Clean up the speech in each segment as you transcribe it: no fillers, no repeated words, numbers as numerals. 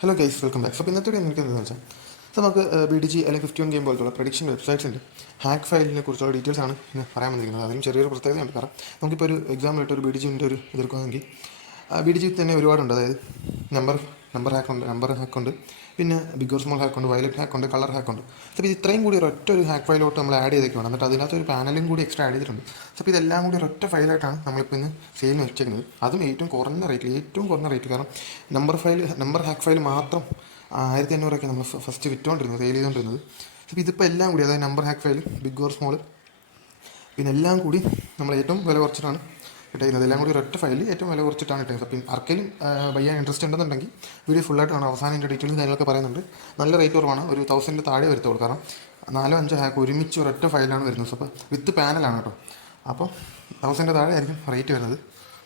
Hello guys, welcome back. അപ്പോൾ ഇന്നത്തെ എനിക്ക് എന്താണെന്ന് വെച്ചാൽ നമുക്ക് BDG അല്ലെങ്കിൽ 51 ഗെയിം പോലത്തുള്ള പ്രഡിക്ഷൻ വെബ്സൈറ്റ്സിൻ്റെ ഹാക്ക് ഫയലിനെ കുറിച്ചുള്ള ഡീറ്റെയിൽസ് ആണ് ഇന്ന് പറയാൻ വന്നിരിക്കുന്നത്. അതിലും ചെറിയൊരു പ്രത്യേകതയുണ്ട്. കാരണം നമുക്കിപ്പോൾ ഒരു എക്സാമ്പിളിട്ട് ഒരു BDGൻ്റെ ഒരു ഇതെടുക്കുകയാണെങ്കിൽ BDG തന്നെ ഒരുപാടുണ്ട്. അതായത് നമ്പർ ഹാക്കുണ്ട്, പിന്നെ ബിഗ് ഓർ സ്മോൾ ഹാക്കുണ്ട്, വയലറ്റ് ഹാക്കുണ്ട്, കളർ ഹാക്കുണ്ട്. അപ്പോൾ ഇത് ഇത്രയും കൂടി ഒരു ഹാക്ക് ഫയലോട്ട് നമ്മൾ ആഡ് ചെയ്തേക്കുവാണ്. എന്നിട്ട് അതിനകത്ത് ഒരു പാനലും കൂടി എക്സ്ട്രാ ആഡ് ചെയ്തിട്ടുണ്ട്. അപ്പോൾ ഇതെല്ലാം കൂടി ഒരൊറ്റ ഫയലായിട്ടാണ് നമ്മളിപ്പോൾ ഇന്ന് സെയിലിന് വെച്ചേക്കുന്നത്. അതും ഏറ്റവും കുറഞ്ഞ റേറ്റ്. കാരണം നമ്പർ ഹാക്ക് ഫയൽ മാത്രം 1500 നമ്മൾ ഫസ്റ്റ് വിറ്റുകൊണ്ടിരുന്നത്, സെയിൽ ചെയ്തുകൊണ്ടിരുന്നത്. അപ്പോൾ ഇതിപ്പോൾ എല്ലാം കൂടി, അതായത് number hack file, big or small, പിന്നെ എല്ലാം കൂടി നമ്മൾ ഏറ്റവും വില കുറച്ചിട്ടാണ് ഇട്ടേക്കുന്നത്. എല്ലാം കൂടി ഒരൊറ്റ ഫയലിൽ ഏറ്റവും വില കുറച്ചിട്ടാണ് ഇട്ടേക്കുന്നത്. അപ്പം ആർക്കെങ്കിലും ബയ്യാൻ ഇൻട്രസ്റ്റ് ഉണ്ടെന്നുണ്ടെങ്കിൽ വീഡിയോ ഫുള്ളായിട്ട് കാണാം. അവസാനം എൻ്റെ ഡീറ്റെയിൽസ് കാര്യങ്ങളൊക്കെ പറയുന്നുണ്ട്. നല്ല റേറ്റ് കുറവാണ്, ഒരു 1000 താഴെ വരുത്തുള്ളൂ. കാരണം 4-5 ഹാക്ക് ഒരുമിച്ച് ഒരൊറ്റ ഫയലാണ് വരുന്നത്. അപ്പോൾ വിത്ത് പാനലാണ് കേട്ടോ. അപ്പോൾ 1000 താഴെ ആയിരിക്കും റേറ്റ് വരുന്നത്.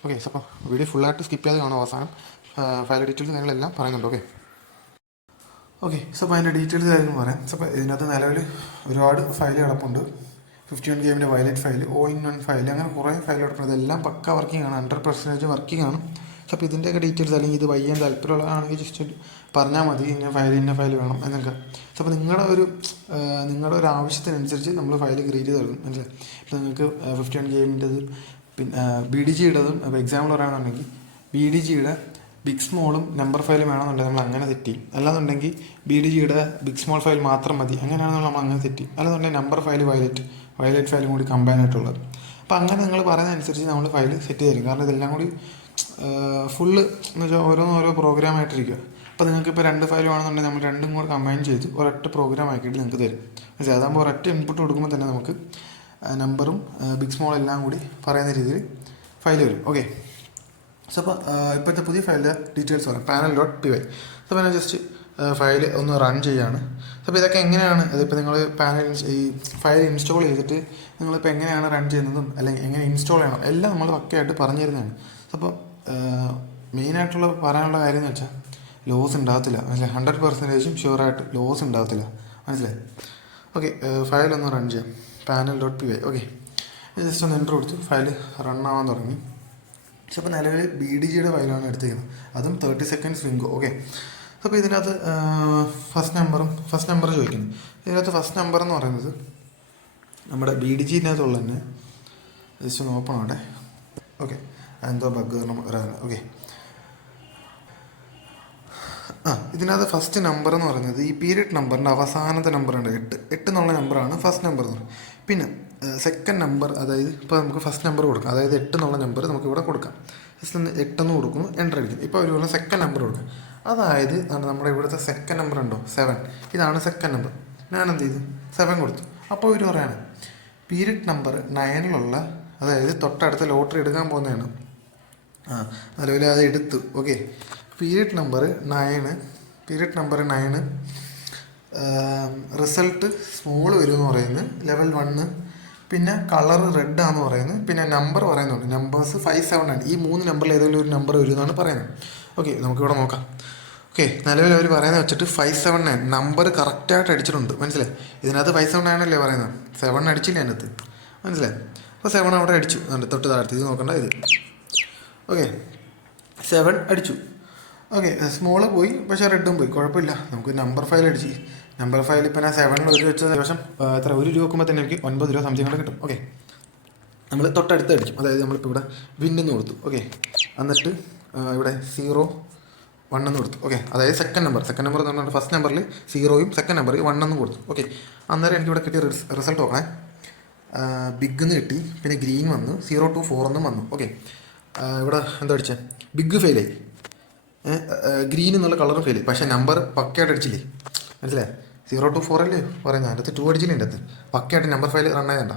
ഓക്കെ, അപ്പോൾ വീഡിയോ ഫുള്ളായിട്ട് സ്കിപ്പ് ചെയ്ത് കാണാം. അവസാനം ഫയൽ ഡീറ്റെയിൽസ് കാര്യങ്ങളെല്ലാം പറയുന്നുണ്ട്. ഓക്കെ, സോ അപ്പോൾ അതിൻ്റെ ഡീറ്റെയിൽസ് കാര്യങ്ങൾ പറയാം. സോ അപ്പോൾ ഇതിനകത്ത് നിലവിൽ ഒരുപാട് ഫയൽ കിടപ്പുണ്ട്. 51 ഗെയിമിൻ്റെ violet file, all in one file, അങ്ങനെ കുറേ ഫയൽ കിടക്കുന്നത്. എല്ലാം പക്ക വർക്കിംഗ് ആണ്, 100% വർക്കിംഗ് ആണ്. സോ അപ്പോൾ ഇതിൻ്റെയൊക്കെ ഡീറ്റെയിൽസ്, അല്ലെങ്കിൽ ഇത് വയ്യാൻ താല്പര്യമുള്ളതാണെങ്കിൽ ജസ്റ്റ് പറഞ്ഞാൽ മതി, ഇന്ന ഫയൽ വേണം എന്നൊക്കെ. സോ അപ്പോൾ നിങ്ങളുടെ ഒരു ആവശ്യത്തിനനുസരിച്ച് നമ്മൾ ഫയൽ ക്രിയേറ്റ് ചെയ്ത് തരും. മനസ്സിലായി? ഇപ്പോൾ നിങ്ങൾക്ക് 51 ഗെയിമിൻ്റെത്, പിന്നെ BDGയുടേതും, അപ്പോൾ എക്സാമ്പിൾ പറയുകയാണെന്നുണ്ടെങ്കിൽ BDGയുടെ ബിഗ് സ്മോളും നമ്പർ ഫയലും വേണമെന്നുണ്ടെങ്കിൽ നമ്മൾ അങ്ങനെ സെറ്റ് ചെയ്യും. അല്ലാന്നുണ്ടെങ്കിൽ BDGയുടെ ബിഗ് സ്മോൾ ഫയൽ മാത്രം മതി, അങ്ങനെയാണെന്ന് നമ്മൾ അങ്ങനെ സെറ്റ് ചെയ്യും. അല്ലാന്നുണ്ടെങ്കിൽ നമ്പർ ഫയൽ വയലറ്റ് ഫയലും കൂടി കമ്പൈൻ ആയിട്ടുള്ളത്. അപ്പോൾ അങ്ങനെ നിങ്ങൾ പറയുന്നതനുസരിച്ച് നമ്മൾ ഫയൽ സെറ്റ് തരും. കാരണം ഇതെല്ലാം കൂടി ഫുള്ള് എന്ന് വെച്ചാൽ ഓരോ പ്രോഗ്രാം ആയിട്ടിരിക്കുക. അപ്പോൾ നിങ്ങൾക്കിപ്പോൾ 2 ഫയൽ വേണമെന്നുണ്ടെങ്കിൽ നമ്മൾ രണ്ടും കൂടി കമ്പൈൻ ചെയ്ത് ഒരൊറ്റ പ്രോഗ്രാം ആക്കിയിട്ട് നിങ്ങൾക്ക് തരും. മനസ്സിലായി? അതാകുമ്പോൾ ഒരൊറ്റ ഇൻപുട്ട് കൊടുക്കുമ്പോൾ തന്നെ നമുക്ക് നമ്പറും ബിഗ് സ്മോൾ എല്ലാം കൂടി പറയുന്ന രീതിയിൽ ഫയൽ വരും. ഓക്കെ, സോ അപ്പോൾ ഇപ്പോഴത്തെ പുതിയ ഫയലിൻ്റെ ഡീറ്റെയിൽസ് പറയാം. panel.py. അപ്പോൾ ഞാൻ ജസ്റ്റ് ഫയൽ ഒന്ന് റൺ ചെയ്യാണ്. അപ്പോൾ ഇതൊക്കെ എങ്ങനെയാണ്, അതിപ്പോൾ നിങ്ങൾ ഈ ഫയൽ ഇൻസ്റ്റാൾ ചെയ്തിട്ട് നിങ്ങളിപ്പോൾ എങ്ങനെയാണ് റൺ ചെയ്യുന്നതും അല്ലെങ്കിൽ എങ്ങനെ ഇൻസ്റ്റാൾ ചെയ്യണം എല്ലാം നമ്മൾ പക്കയായിട്ട് പറഞ്ഞു തരുന്നതാണ്. അപ്പോൾ മെയിനായിട്ടുള്ള പറയാനുള്ള കാര്യം എന്ന് വെച്ചാൽ ലോസ് ഉണ്ടാകത്തില്ല. മനസ്സിലായി? 100% ഷുവറായിട്ട് ലോസ് ഉണ്ടാകത്തില്ല. മനസ്സിലായി? ഓക്കെ, ഫയലൊന്ന് റൺ ചെയ്യാം. panel.py. ഓക്കെ, ജസ്റ്റ് ഒന്ന് എൻ്റർ കൊടുത്ത് ഫയൽ റൺ ആവാൻ തുടങ്ങി. പക്ഷെ അപ്പോൾ നിലവിൽ BDGയുടെ ഫയലാണ് എടുത്തിരിക്കുന്നത്, അതും 30 സെക്കൻഡ്സ് വിങ്കോ. ഓക്കെ, അപ്പോൾ ഇതിനകത്ത് ഫസ്റ്റ് നമ്പർ ചോദിക്കുന്നു. ഇതിനകത്ത് ഫസ്റ്റ് നമ്പർ എന്ന് പറയുന്നത് നമ്മുടെ BDGനകത്തുള്ള തന്നെ. ജസ്റ്റ് ഒന്ന് ഓപ്പൺ ആവട്ടെ. ഓക്കെ, എന്തോ ബഗ് വരാൻ. ഓക്കെ, ഇതിനകത്ത് ഫസ്റ്റ് നമ്പർ എന്ന് പറയുന്നത് ഈ പീരിയഡ് നമ്പറിൻ്റെ അവസാനത്തെ നമ്പറുണ്ട് 8 എന്നുള്ള നമ്പറാണ് ഫസ്റ്റ് നമ്പർ എന്ന് പറയുന്നത്. പിന്നെ സെക്കൻഡ് നമ്പർ, അതായത് ഇപ്പോൾ നമുക്ക് ഫസ്റ്റ് നമ്പർ കൊടുക്കാം, അതായത് 8 എന്നുള്ള നമ്പർ നമുക്ക് ഇവിടെ കൊടുക്കാം. ജസ്റ്റ് 8 എന്ന് കൊടുക്കുന്നു, എൻ്റർ അടിക്കും. ഇപ്പോൾ ഒരു സെക്കൻഡ് നമ്പർ കൊടുക്കാം. അതായത് നമ്മുടെ ഇവിടുത്തെ സെക്കൻഡ് നമ്പർ ഉണ്ടോ 7, ഇതാണ് സെക്കൻഡ് നമ്പർ. ഞാൻ എന്ത് ചെയ്തു 7 കൊടുത്തു. അപ്പോൾ ഇവർ പറയാണ് പീരിയഡ് നമ്പർ 9 അതായത് തൊട്ടടുത്ത ലോട്ടറി എടുക്കാൻ പോകുന്നതാണ്. നിലവിൽ അത് എടുത്തു. Okay, period number 9 result small വരും എന്ന് പറയുന്നത്, ലെവൽ 1. പിന്നെ കളർ റെഡ് ആണെന്ന് പറയുന്നത്. പിന്നെ നമ്പർ പറയുന്നുണ്ട്, നമ്പേഴ്സ് 5, 7 ആണ്. ഈ 3 നമ്പറിൽ ഏതെങ്കിലും ഒരു നമ്പർ വരും എന്നാണ് പറയുന്നത്. ഓക്കെ, നമുക്കിവിടെ നോക്കാം. ഓക്കെ, നിലവിൽ അവർ പറയുന്നത് വെച്ചിട്ട് 579 നമ്പർ കറക്റ്റായിട്ട് അടിച്ചിട്ടുണ്ട്. മനസ്സിലായി? ഇതിനകത്ത് 579 അല്ലേ പറയുന്നത്, 7 അടിച്ചില്ല അതിനകത്ത്. മനസ്സിലായി? അപ്പോൾ 7 അവിടെ അടിച്ചു. തൊട്ട് താഴ്ത്തി ഇത് നോക്കണ്ട, ഇത്. ഓക്കെ, 7 അടിച്ചു. ഓക്കെ, സ്മോള് പോയി, പക്ഷേ റെഡും പോയി. കുഴപ്പമില്ല, നമുക്ക് നമ്പർ ഫയൽ അടിച്ച്. നമ്പർ ഫയൽ ഇപ്പോൾ ഞാൻ 7 1 വെച്ച ശേഷം എത്ര 1 രൂപ വെക്കുമ്പോൾ തന്നെ എനിക്ക് 9 രൂപ സംതിങ് കിട്ടും. ഓക്കെ, നമ്മൾ തൊട്ടടുത്ത് അടിക്കും. അതായത് നമ്മളിപ്പോൾ ഇവിടെ വിന്നെന്ന് കൊടുത്തു. ഓക്കെ, എന്നിട്ട് ഇവിടെ 0 1 എന്ന് കൊടുത്തു. ഓക്കെ, അതായത് സെക്കൻഡ് നമ്പർ എന്ന് പറഞ്ഞാൽ ഫസ്റ്റ് നമ്പറിൽ 0യും സെക്കൻഡ് നമ്പറിൽ 1 എന്ന് കൊടുത്തു. ഓക്കെ, അന്നേരം എനിക്കിവിടെ കിട്ടിയ റിസൾട്ട് നോക്കണേ. ബിഗ് എന്ന് കിട്ടി, പിന്നെ ഗ്രീൻ വന്നു, 0 to 4 എന്നും വന്നു. ഓക്കെ, ഇവിടെ എന്താ അടിച്ചത്, ബിഗ് ഫെയിലായി, ഗ്രീൻ എന്നുള്ള കളറും ഫെയിലായി. പക്ഷേ നമ്പർ പക്കയായിട്ട് അടിച്ചില്ലേ? മനസ്സിലായി? 0 to 4 അല്ലേ പറയുന്നത്, അതിനകത്ത് 2 അടിച്ചില്ലേ? എൻ്റെ അടുത്ത് പക്കയായിട്ട് നമ്പർ ഫയൽ റൺ ആയതുണ്ട.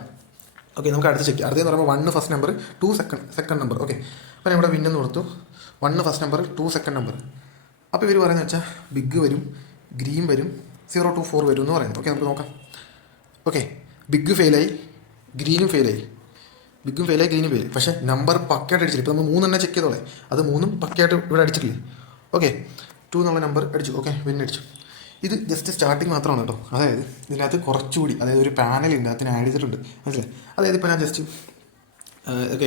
ഓക്കെ, നമുക്ക് അടുത്ത് ചെക്ക്. അടുത്തെന്ന് പറയുമ്പോൾ 1 first number, 2 second number. Okay, അപ്പോൾ ഞാൻ ഇവിടെ വിന്നെന്ന് കൊടുത്തു. 1 ഫസ്റ്റ് നമ്പർ, 2 സെക്കൻഡ് നമ്പർ. അപ്പോൾ ഇവർ പറയുന്നത് വെച്ചാൽ ബിഗ് വരും, ഗ്രീൻ വരും, 0 to 4 വരും എന്ന് പറയുന്നത്. ഓക്കെ, നമുക്ക് നോക്കാം. ഓക്കെ, ബിഗ് ഫെയിലായി, ഗ്രീനും ഫെയിലായി, ഗ്രീനും ഫെയിൽ. പക്ഷേ നമ്പർ പക്കയായിട്ട് അടിച്ചില്ല. ഇപ്പോൾ നമ്മൾ 3 തന്നെ ചെക്ക് ചെയ്തോളെ, അത് 3ഉം പക്കയായിട്ട് ഇവിടെ അടിച്ചിട്ടില്ലേ? ഓക്കെ, 2 എന്നുള്ള നമ്പർ അടിച്ചു. ഓക്കെ, വിന്നടിച്ചു. ഇത് ജസ്റ്റ് സ്റ്റാർട്ടിങ് മാത്രമാണ് കേട്ടോ. അതായത് ഇതിനകത്ത് കുറച്ചുകൂടി, അതായത് ഒരു പാനൽ ഇതിനകത്ത് ആഡ് ചെയ്തിട്ടുണ്ട്. മനസ്സിലായി? അതായത് ഇപ്പോൾ ഞാൻ ജസ്റ്റ്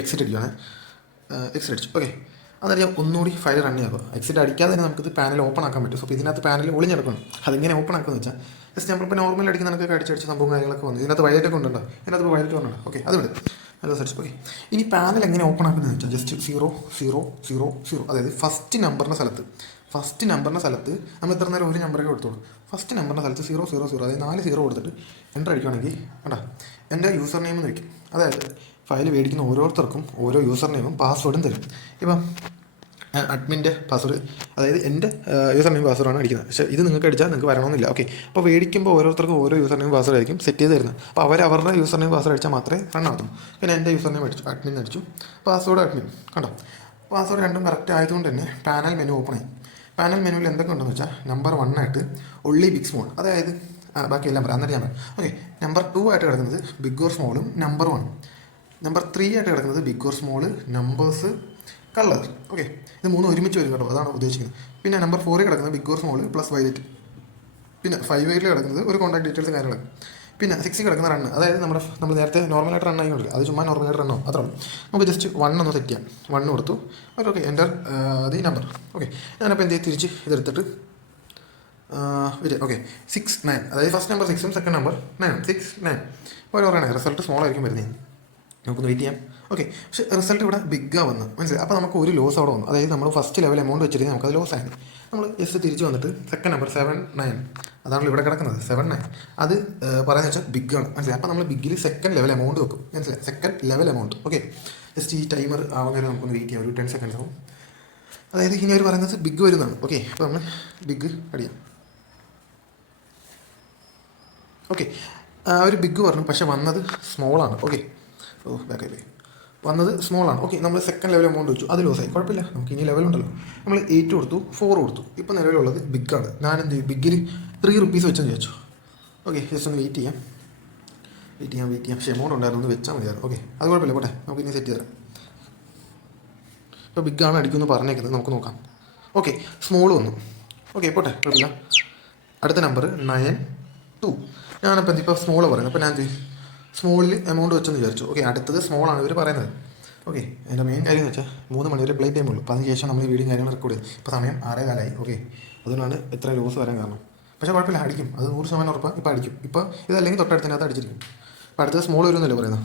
എക്സിറ്റ് അടിക്കുകയാണ്. എക്സിറ്റ് അടിച്ചു. ഓക്കെ, അന്നേരം ഞാൻ ഒന്നുകൂടി ഫയൽ റൺ ചെയ്യുക. എക്സിറ്റ് അടിക്കാതെ തന്നെ നമുക്കിത് പാനൽ ഓപ്പൺ ആക്കാൻ പറ്റും. അപ്പോൾ ഇതിനകത്ത് പാനൽ ഒളിഞ്ഞെടുക്കണം. അതെങ്ങനെ ഓപ്പൺ ആക്കുമെന്ന് വെച്ചാൽ ജസ്റ്റ് നമ്മളിപ്പോൾ നോർമൽ അടിക്കുന്ന നമുക്ക് അടിച്ചടിച്ച് സംഭവം കാര്യങ്ങളൊക്കെ വന്നു. ഇതിനകത്ത് വയലറ്റ് കൊണ്ടുണ്ടോ, ഇതിനകത്ത് വയലറ്റ് കൊണ്ടുണ്ടോ, ഓക്കെ അത് വിടും. Hello search. ഓക്കെ, ഇനി പാനൽ എങ്ങനെ ഓപ്പൺ ആക്കുന്നതെന്ന് വെച്ചാൽ ജസ്റ്റ് 0 0 0 0, അതായത് ഫസ്റ്റ് നമ്പറിൻ്റെ സ്ഥലത്ത് നമ്മൾ ഇത്ര നേരം ഒരു നമ്പറേ കൊടുത്തോളൂ. ഫസ്റ്റ് നമ്പറിൻ്റെ സ്ഥലത്ത് 0 0 0, അതായത് 4 0 കൊടുത്തിട്ട് എൻ്റർ അടിക്കുകയാണെങ്കിൽ കേട്ടോ എൻ്റെ യൂസർ നെയിം എന്ന് വയ്ക്കും. അതായത് ഫയൽ മേടിക്കുന്ന ഓരോരുത്തർക്കും ഓരോ യൂസർ നെയിമും പാസ്വേഡും തരും. ഇപ്പം അഡ്മിൻ്റെ പാസ്വേഡ്, അതായത് എൻ്റെ യൂസർ നെയിം പാസ്വേഡാണ് അടിക്കുന്നത്. പക്ഷേ ഇത് നിങ്ങൾക്ക് അടിച്ചാൽ നിങ്ങൾക്ക് വരണമെന്നില്ല. ഓക്കെ, അപ്പോൾ മേടിക്കുമ്പോൾ ഓരോരുത്തർക്കും ഓരോ യൂസർ നെയിം പാസ്വേഡ് ആയിരിക്കും സെറ്റ് ചെയ്ത് തരുന്നത്. അപ്പോൾ അവരുടെ യൂസർ നെയിം പാസ്വേഡ് അടിച്ചാൽ മാത്രമേ റൺ ആകത്തുള്ളൂ. പിന്നെ എൻ്റെ യൂസർ നെയിം അടിച്ചു, അഡ്മിൻ അടിച്ചു, പാസ്വേഡ് അഡ്മിൻ കണ്ടോ. പാസ്വേഡ് രണ്ടും കറക്റ്റ് ആയതുകൊണ്ട് തന്നെ പാനൽ മെനു ഓപ്പൺ ആയി. പാനൽ മെനുവിൽ എന്തൊക്കെ ഉണ്ടെന്ന് വെച്ചാൽ നമ്പർ 1 ആയിട്ട് ഒൺലി ബിഗ് സ്മോൾ, അതായത് ബാക്കി എല്ലാം പറയാം. എന്നിട്ട് ഞാൻ പറയാം. ഓക്കെ, നമ്പർ 2 ആയിട്ട് കിടക്കുന്നത് ബിഗ് ഓർ സ്മോളും നമ്പർ 1. നമ്പർ 3 ആയിട്ട് കിടക്കുന്നത് big or small, numbers, colour. Okay, ഇത് മൂന്നും ഒരുമിച്ച് വരും കേട്ടോ, അതാണ് ഉദ്ദേശിക്കുന്നത്. പിന്നെ നമ്പർ 4 കിടക്കുന്നത് big or small plus violet. പിന്നെ 5 കിടക്കുന്നത് ഒരു കോൺടാക്ട് ഡീറ്റെയിൽസ് കാര്യങ്ങളൊക്കെ. പിന്നെ 6 കിടക്കുന്ന റണ്ണ്, അതായത് നമ്മൾ നേരത്തെ നോർമലായിട്ട് റൺ ആയിക്കൊണ്ടില്ല, അത് ചുമ്മാ നോർമലായിട്ട് റണ്ണോ അത്രേ ഉള്ളൂ. നമുക്ക് ജസ്റ്റ് 1 ഒന്ന് സെറ്റ് ചെയ്യാം. 1 കൊടുത്തു. Okay, enter the number. Okay, ഞാനപ്പോൾ എന്ത് ചെയ്യും, തിരിച്ച് ഇതെടുത്തിട്ട് ഓക്കെ 6 9, അതായത് ഫസ്റ്റ് നമ്പർ 6ഉം സെക്കൻഡ് നമ്പർ 9, 6 9. അപ്പോൾ പറയണേ റിസൾട്ട് സ്മോൾ ആയിരിക്കും വരുന്നത്. നമുക്കൊന്ന് വെയിറ്റ് ചെയ്യാം. ഓക്കെ, പക്ഷേ റിസൾട്ട് ഇവിടെ ബിഗ്ഗാണ് വന്ന് മനസ്സിലായി. അപ്പോൾ നമുക്ക് ഒരു ലോസ് അവിടെ വന്നു. അതായത് നമ്മൾ ഫസ്റ്റ് ലെവൽ എമൗണ്ട് വെച്ചിട്ട് നമുക്കത് ലോസ് ആയി. നമ്മൾ ജസ്റ്റ് തിരിച്ച് വന്നിട്ട് സെക്കൻഡ് നമ്പർ 7 9, അതാണല്ലോ ഇവിടെ കിടക്കുന്നത് 7 9. അത് പറയാന്ന് വെച്ചാൽ ബിഗ്ഗാണ് മനസ്സിലായി. അപ്പോൾ നമ്മൾ ബിഗ്ഗിൽ സെക്കൻഡ് ലെവൽ എമൗണ്ട് വെക്കും മനസ്സിലായി, second level amount. Okay, just ഈ ടൈമർ ആവുന്ന വരെ നമുക്കൊന്ന് വെയിറ്റ് ചെയ്യാം, ഒരു 10 സെക്കൻഡ്സ് ആവും. അതായത് ഇനി അവർ പറയുന്നത് ബിഗ് വരുന്നതാണ്. ഓക്കെ, അപ്പോൾ നമ്മൾ ബിഗ് അടിയാം. ഓക്കെ, ഒരു ബിഗ് പറഞ്ഞു, പക്ഷേ വന്നത് സ്മോളാണ്. ഓക്കെ, ബാക്കായി പോയി, വന്നത് സ്മോളാണ്. ഓക്കെ, നമ്മൾ സെക്കൻഡ് ലെവൽ എമൗണ്ട് വെച്ചു, അത് ലോസായി. കുഴപ്പമില്ല, നമുക്ക് ഇനി ലെവലുണ്ടല്ലോ. നമ്മൾ 8 കൊടുത്തു, 4 കൊടുത്തു. ഇപ്പോൾ നിലവിലുള്ളത് ബിഗ്ഗാണ്. ഞാൻ എന്ത് ചെയ്യും, ബിഗ്ഗിൽ 3 റുപ്പീസ് വെച്ചെന്ന് ചോദിച്ചു. ഓക്കെ, ജസ്റ്റ് ഒന്ന് വെയിറ്റ് ചെയ്യാം. പക്ഷേ എമൗണ്ട് ഉണ്ടായിരുന്നു, ഒന്ന് വെച്ചാൽ മതിയായിരുന്നു. ഓക്കെ, അത് കുഴപ്പമില്ല, പോട്ടെ, നമുക്ക് ഇനി സെറ്റ് തരാം. ഇപ്പോൾ ബിഗ്ഗാണ് അടിക്കുമെന്ന് പറഞ്ഞേക്കുന്നത്, നമുക്ക് നോക്കാം. ഓക്കെ, സ്മോൾ വന്നു. ഓക്കെ, പോട്ടെ, കുഴപ്പമില്ല. അടുത്ത നമ്പർ 9 2. ഞാനപ്പോൾ ഇപ്പോൾ സ്മോള് പറയുന്നത്, അപ്പോൾ ഞാൻ സ്മോളിൽ എമൗണ്ട് വെച്ചെന്ന് വിചാരിച്ചു. ഓക്കെ, അടുത്തത് സ്മോളാണ് ഇവർ പറയുന്നത്. ഓക്കെ, എൻ്റെ മെയിൻ കാര്യം എന്ന് വെച്ചാൽ 3 മണി വരെ പ്ലേ ടൈം ഉള്ളൂ. അപ്പോൾ അതിന് ശേഷം നമ്മൾ ഈ വീഡിയോ കാര്യങ്ങൾ റെക്കോർഡ് ചെയ്യും. ഇപ്പോൾ സമയം 6:15. ഓക്കെ, അതുകൊണ്ടാണ് ഇത്ര ലോസ് വരാൻ കാരണം. പക്ഷേ കുഴപ്പമില്ല, അടിക്കും, അത് 100% ഉറപ്പാണ്. ഇപ്പോൾ അടിക്കും. ഇപ്പോൾ ഇതല്ലെങ്കിൽ തൊട്ടടുത്തതിനകത്ത് അടിച്ചിരിക്കും. ഇപ്പോൾ അടുത്തത് സ്മോൾ വരുന്നല്ലേ പറയുന്നത്.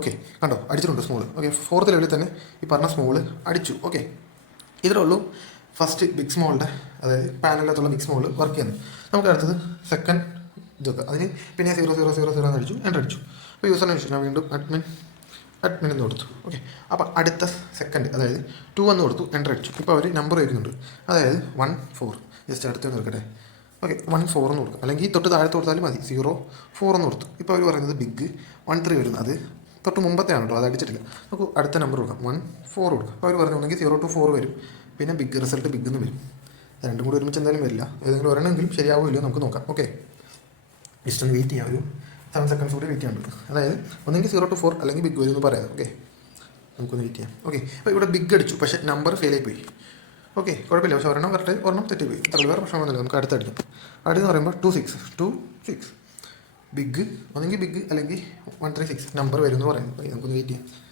ഓക്കെ, കണ്ടോ, അടിച്ചിട്ടുണ്ട് സ്മോൾ. ഓക്കെ, 4th ലെവലിൽ തന്നെ ഈ പറഞ്ഞ സ്മോൾ അടിച്ചു. ഓക്കെ, ഇത്രേ ഉള്ളൂ ഫസ്റ്റ് ബിഗ് സ്മോളിൻ്റെ, അതായത് പാനലിനകത്തുള്ള ബിഗ് സ്മോൾ വർക്ക് ചെയ്യുന്നത്. നമുക്ക് അടുത്തത് സെക്കൻഡ് ഇതൊക്കെ, അതിന് പിന്നെ 0 0 0 0 എന്ന് അടിച്ചു, എൻ്റർ അടിച്ചു. അപ്പോൾ യൂസറിനെ അടിച്ചു, ഞാൻ വീണ്ടും അഡ്മിൻ എന്ന് കൊടുത്തു. ഓക്കെ, അപ്പോൾ അടുത്ത സെക്കൻഡ്, അതായത് 2 എന്ന് കൊടുത്തു, എൻ്റർ അടിച്ചു. ഇപ്പോൾ അവർ നമ്പർ വയ്ക്കുന്നുണ്ട്, അതായത് 1 4. ജസ്റ്റ് അടുത്തൊന്ന് എടുക്കട്ടെ. ഓക്കെ, 1 4 എന്ന് കൊടുക്കും, അല്ലെങ്കിൽ തൊട്ട് താഴത്ത് കൊടുത്താലും മതി. 0 4 എന്ന് കൊടുത്തു. ഇപ്പോൾ അവർ പറയുന്നത് ബിഗ് 1 3 വരുന്നത്, അത് തൊട്ട് മുമ്പത്തെയാണ് കേട്ടോ, അത് അടിച്ചിട്ടില്ല. നമുക്ക് അടുത്ത നമ്പർ കൊടുക്കാം, 1 4 കൊടുക്കാം. അപ്പോൾ അവർ പറഞ്ഞിട്ടുണ്ടെങ്കിൽ 0 to 4 വരും. പിന്നെ ബിഗ് റിസൾട്ട് ബിഗ് എന്ന് വരും. രണ്ടും കൂടി ഒരുമിച്ച് എന്തായാലും വരില്ല, ഏതെങ്കിലും ഒരെണ്ണമെങ്കിലും ശരിയാവുമല്ലോ നമുക്ക് നോക്കാം. ഓക്കെ, ജസ്റ്റ് ഒന്ന് വെയിറ്റ് ചെയ്യാം, ഒരു 7 സെക്കൻഡ്സ് കൂടി വെയിറ്റ് ചെയ്യാൻ പറ്റും. അതായത് ഒന്നെങ്കിൽ 0 to 4 അല്ലെങ്കിൽ ബിഗ് വരും എന്ന് പറയാം. ഓക്കെ, നമുക്കൊന്ന് വെയിറ്റ് ചെയ്യാം. ഓക്കെ, അപ്പോൾ ഇവിടെ ബിഗ് അടിച്ചു, പക്ഷേ നമ്പർ ഫെയിലായി പോയി. ഓക്കെ, കുഴപ്പമില്ല, പക്ഷേ ഒരെണ്ണം കറക്റ്റ്, ഒരെണ്ണം തെറ്റി പോയി. അത്ര വേറെ പ്രശ്നമൊന്നുമില്ല, നമുക്ക് അടുത്തടിക്കാം. അടുത്തെന്ന് പറയുമ്പോൾ 2 6 ബിഗ്, ഒന്നെങ്കിൽ ബിഗ് അല്ലെങ്കിൽ 1 3 6 നമ്പർ വരും എന്ന് പറയുന്നത്. നമുക്കൊന്ന് വെയിറ്റ് ചെയ്യാം.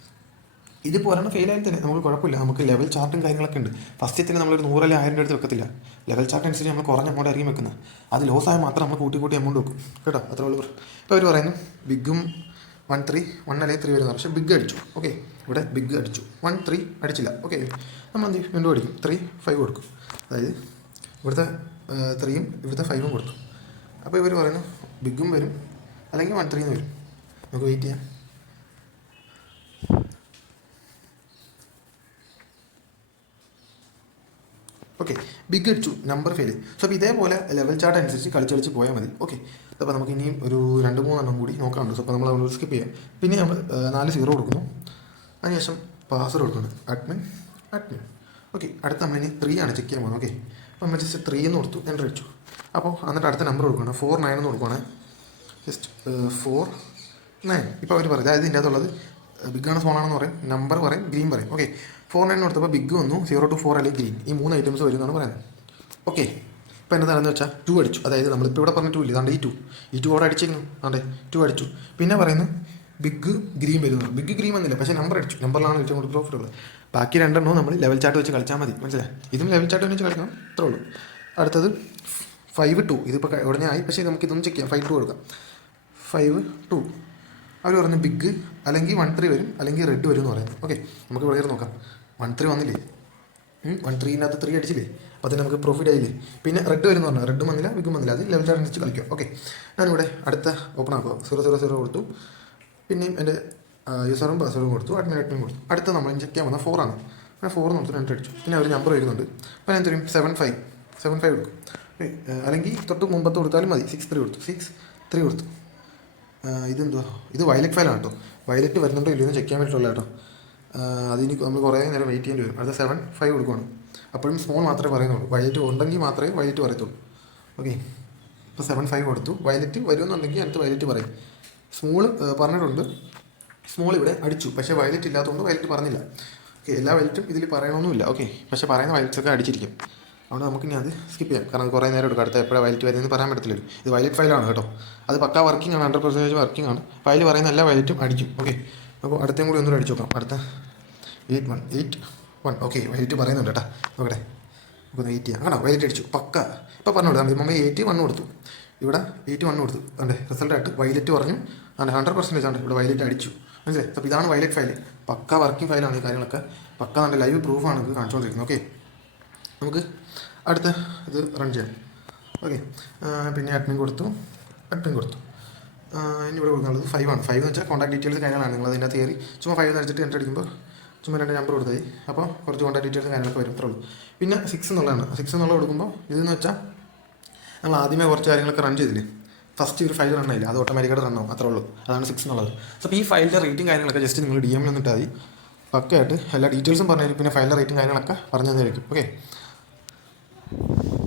ഇതിപ്പോൾ ഒരെണ്ണം ഫെയിലായാൽ തന്നെ നമുക്ക് കുഴപ്പമില്ല, നമുക്ക് ലെവൽ ചാർട്ടും കാര്യങ്ങളൊക്കെ ഉണ്ട്. ഫസ്റ്റിൽ തന്നെ നമ്മളൊരു 100 അല്ലെങ്കിൽ 1000 അടുത്ത് വെക്കത്തില്ല. ലെവൽ ചാർട്ട് അനുസരിച്ച് നമ്മൾ കുറഞ്ഞ എമൗണ്ട് ആയിരിക്കും വെക്കുന്നത്. അത് ലോസ് ആയാൽ മാത്രം നമ്മൾ കൂട്ടി എമൗണ്ട് വെക്കും കേട്ടോ, അത്ര ഉള്ളൂ. ഇപ്പോൾ അവർ പറയുന്നു ബിഗും 1 3 1 അല്ലെങ്കിൽ 3 വരുന്നത്, പക്ഷേ ബിഗ് അടിച്ചു. ഓക്കെ, ഇവിടെ ബിഗ് അടിച്ചു, 1 3 അടിച്ചില്ല. ഓക്കെ, നമ്മൾ എന്ത് ചെയ്യും, വീണ്ടും അടിക്കും, 3 5 കൊടുക്കും. അതായത് ഇവിടുത്തെ 3ഉം ഇവിടുത്തെ 5ഉം കൊടുത്തു. അപ്പോൾ ഇവർ പറയുന്നു ബിഗും വരും അല്ലെങ്കിൽ 1 3 എന്ന് വരും. നമുക്ക് വെയിറ്റ് ചെയ്യാം. ഓക്കെ, ബിഗ് അടിച്ചു, നമ്പർ ഫെയിൽ. സോ അപ്പോൾ ഇതേപോലെ ലെവൽ ചാർട്ട് അനുസരിച്ച് കളിച്ച് പോയാൽ മതി. ഓക്കെ, അപ്പോൾ നമുക്ക് ഇനിയും ഒരു 2-3 എണ്ണം കൂടി നോക്കാനുണ്ട്. സോ അപ്പോൾ നമ്മൾ അവിടെ സ്കിപ്പ് ചെയ്യാം. പിന്നെ നമ്മൾ 4 0 കൊടുക്കുന്നു, അതിനുശേഷം പാസ്വേഡ് കൊടുക്കുന്നു, അഡ്മിൻ. ഓക്കെ, അടുത്ത നമ്മളിനി 3 ആണ് ചെക്ക് ചെയ്യാൻ പോകുന്നത്. ഓക്കെ, അപ്പോൾ നമ്മൾ ജസ്റ്റ് 3 എന്ന് കൊടുത്തു, എൻ്റർ അടിച്ചു. അപ്പോൾ എന്നിട്ട് അടുത്ത നമ്പർ കൊടുക്കണം, 4 9 എന്ന് കൊടുക്കുകയാണ്. ജസ്റ്റ് 4 9. ഇപ്പോൾ അവർ പറയും, അതായത് ഇതിൻ്റെ അകത്തുള്ളത് ബിഗാണ് സ്മോളാണെന്ന് പറയും, നമ്പർ പറയും, ഗ്രീൻ പറയും. ഓക്കെ, 4 9 കൊടുത്തപ്പോൾ ബിഗ് വന്നു, 0 to 4 അല്ലെങ്കിൽ ഗ്രീൻ, ഈ 3 ഐറ്റംസ് വരും എന്നാണ് പറയുന്നത്. ഓക്കെ, ഇപ്പോൾ എന്താണെന്ന് വെച്ചാൽ 2 അടിച്ചു, അതായത് നമ്മളിപ്പോൾ ഇവിടെ പറഞ്ഞ 2 ഇല്ല, അതാണ്ട് ഈ 2 അവിടെ അടിച്ചിരുന്നു, അതെ 2 അടിച്ചു. പിന്നെ പറയുന്നത് ബിഗ് ഗ്രീൻ വരുന്നത്. ബിഗ് ഗ്രീൻ വന്നില്ല, പക്ഷേ നമ്പർ അടിച്ചു. നമ്പറിലാണ് ഏറ്റവും കൂടുതൽ പ്രോഫിറ്റബിൾ. ബാക്കി രണ്ടെണ്ണവും നമ്മൾ ലെവൽ ചാർട്ട് വെച്ച് കളിച്ചാൽ മതി, മനസ്സിലായി? ഇതും ലെവൽ ചാർട്ട് വെച്ച് കളിക്കണം, അത്രേ ഉള്ളൂ. അടുത്തത് 5-2. ഇതിപ്പോൾ ഉടനെ ആയി, പക്ഷേ നമുക്ക് ഇതൊന്നും ചെക്ക് ചെയ്യാം. 5-2 കൊടുക്കാം. 5-2 അവർ പറഞ്ഞു ബിഗ് അല്ലെങ്കിൽ 1-3 വരും, അല്ലെങ്കിൽ റെഡ് വരും എന്ന് പറയുന്നത്. ഓക്കെ, നമുക്ക് ഇവിടെ നോക്കാം. 1-3 വന്നില്ലേ? 1-3-നകത്ത് 3 അടിച്ചില്ലേ? അപ്പോൾ അതിന് നമുക്ക് പ്രോഫിറ്റ് ആയില്ലേ? പിന്നെ റെഡ് വരും എന്ന് പറഞ്ഞാൽ റെഡും വന്നില്ല, ബിഗും വന്നില്ല. അത് ലെവൽ ചാർട്ട് വെച്ച് കളിക്കാം. ഓക്കെ, ഞാനിവിടെ അടുത്ത ഓപ്പൺ ആക്കുക. 000 കൊടുത്തു. പിന്നെയും എൻ്റെ യൂസറും പാസ്വേഡും കൊടുത്തു, അഡ്മിനും കൊടുത്തു. അടുത്ത നമ്മൾ ചെക്ക് ചെയ്യാൻ വന്നാൽ 4 ആണ്. അങ്ങനെ 4 കൊടുത്ത് 2 അടിച്ചു. പിന്നെ അവർ നമ്പർ വരുന്നുണ്ട്. അപ്പോൾ ഞാൻ തരും 7-5 കൊടുക്കും. അല്ലെങ്കിൽ തൊട്ട് മുമ്പത്ത് കൊടുത്താലും മതി. 6-3 കൊടുത്തു. 6-3 കൊടുത്തു. ഇതെന്തുവാ? ഇത് വയലറ്റ് ഫയലാണ് കേട്ടോ. വയലറ്റ് വരുന്നുണ്ടോ ഇല്ലെന്ന് ചെക്ക് ചെയ്യാൻ പറ്റുള്ളൂ കേട്ടോ. അതിന് നമ്മൾ കുറേ നേരം വെയിറ്റ് ചെയ്യേണ്ടി വരും. അടുത്ത 7-5 കൊടുക്കുകയാണ്. അപ്പോഴും സ്മോൾ മാത്രമേ പറയുന്നുള്ളൂ. വയലറ്റ് ഉണ്ടെങ്കിൽ മാത്രമേ വയലറ്റ് പറയത്തുള്ളൂ. ഓക്കെ, ഇപ്പോൾ 7-5 കൊടുത്തു. വയലറ്റ് വരുമെന്നുണ്ടെങ്കിൽ അടുത്ത് വയലറ്റ് പറയും. സ്മോൾ പറഞ്ഞിട്ടുണ്ട്. സ്മോൾ ഇവിടെ അടിച്ചു, പക്ഷേ വയലറ്റ് ഇല്ലാത്തതുകൊണ്ട് വയലറ്റ് പറഞ്ഞില്ല. ഓക്കെ, എല്ലാ വയലറ്റും ഇതിൽ പറയണമെന്നില്ല. ഓക്കെ, പക്ഷേ പറയുന്ന വയലറ്റ്സൊക്കെ അടിച്ചിരിക്കും. അതുകൊണ്ട് നമുക്കിനി അത് സ്കിപ്പ് ചെയ്യാം. കാരണം കുറേ നേരം എടുക്കും. അടുത്ത എപ്പോഴാണ് വയലറ്റ് വരുന്നതെന്ന് പറയാൻ പറ്റത്തില്ല. ഇത് വയലറ്റ് ഫയലാണ് കേട്ടോ. അത് പക്കാ വർക്കിംഗ് ആണ്, 100% വർക്കിംഗ് ആണ്. ഫയൽ പറയുന്ന എല്ലാ വയലറ്റും അടിക്കും. ഓക്കെ, അപ്പോൾ അടുത്തേം കൂടി ഒന്നുകൂടി അടിച്ചു നോക്കാം. അടുത്ത 8-1. ഓക്കെ, വയലറ്റ് പറയുന്നുണ്ട് കേട്ടോ. നോക്കട്ടെ, നമുക്കൊന്ന് വെയിറ്റ് ചെയ്യാം. ആണോ, വയലറ്റ് അടിച്ചു പക്ക. ഇപ്പോൾ പറഞ്ഞോളൂ, നമ്മൾ 8-1 കൊടുത്തു. ഇവിടെ 8-1 കൊടുത്തു. അതെ, റിസൾട്ടായിട്ട് വയലറ്റ് പറഞ്ഞു. ആണ് 100% ആണ് ഇവിടെ വയലറ്റ് അടിച്ചു, മനസ്സിലായി? അപ്പോൾ ഇതാണ് വയലറ്റ് ഫയൽ. പക്ക വർക്കിംഗ് ഫയലാണ്. ഈ കാര്യങ്ങളൊക്കെ പക്ക നല്ല ലൈവ് പ്രൂഫാണ് ഇത് കാണിച്ചുകൊണ്ടിരിക്കുന്നത്. ഓക്കെ, നമുക്ക് അടുത്ത ഇത് റൺ ചെയ്യാം. ഓക്കെ, പിന്നെ അഡ്മിൻ കൊടുത്തു. ഇനി ഇവിടെ കൊടുക്കാനുള്ളത് 5 ആണ്. 5 എന്ന് വെച്ചാൽ കോൺടാക്ട് ഡീറ്റെയിൽസ് കാര്യങ്ങളാണ്. നിങ്ങൾ അതിനകത്ത് കയറി ചുമ്മാ 5 എന്ന് വെച്ചിട്ട് എൻ്റർ അടിക്കുമ്പോൾ ചുമ്മാ 2 നമ്പർ കൊടുത്തായി. അപ്പോൾ കുറച്ച് കോൺടാക്ട് ഡീറ്റെയിൽസ് കാര്യങ്ങളൊക്കെ വരും, അത്രേ ഉള്ളൂ. പിന്നെ 6 എന്നുള്ളതാണ്. 6 എന്നുള്ള കൊടുക്കുമ്പോൾ ഇതെന്ന് വെച്ചാൽ നമ്മൾ ആദ്യമേ കുറച്ച് കാര്യങ്ങളൊക്കെ റൺ ചെയ്തില്ലേ, ഫസ്റ്റ് ഒരു ഫയൽ റൺ ആയില്ല, അത് ഓട്ടോമാറ്റിക്കായിട്ട് റൺ ആവും, അത്രേ ഉള്ളൂ. അതാണ് 6 എന്നുള്ളത്. അപ്പോൾ ഈ ഫയലിൻ്റെ റേറ്റിംഗ് കാര്യങ്ങളൊക്കെ ജസ്റ്റ് നിങ്ങൾ DM വന്നിട്ടാൽ മതി. പക്കയായിട്ട് എല്ലാ ഡീറ്റെയിൽസും പറഞ്ഞു തരും. പിന്നെ ഫയലിൻ്റെ റേറ്റിംഗ് കാര്യങ്ങളൊക്കെ പറഞ്ഞു തന്നിരിക്കും. ഓക്കെ.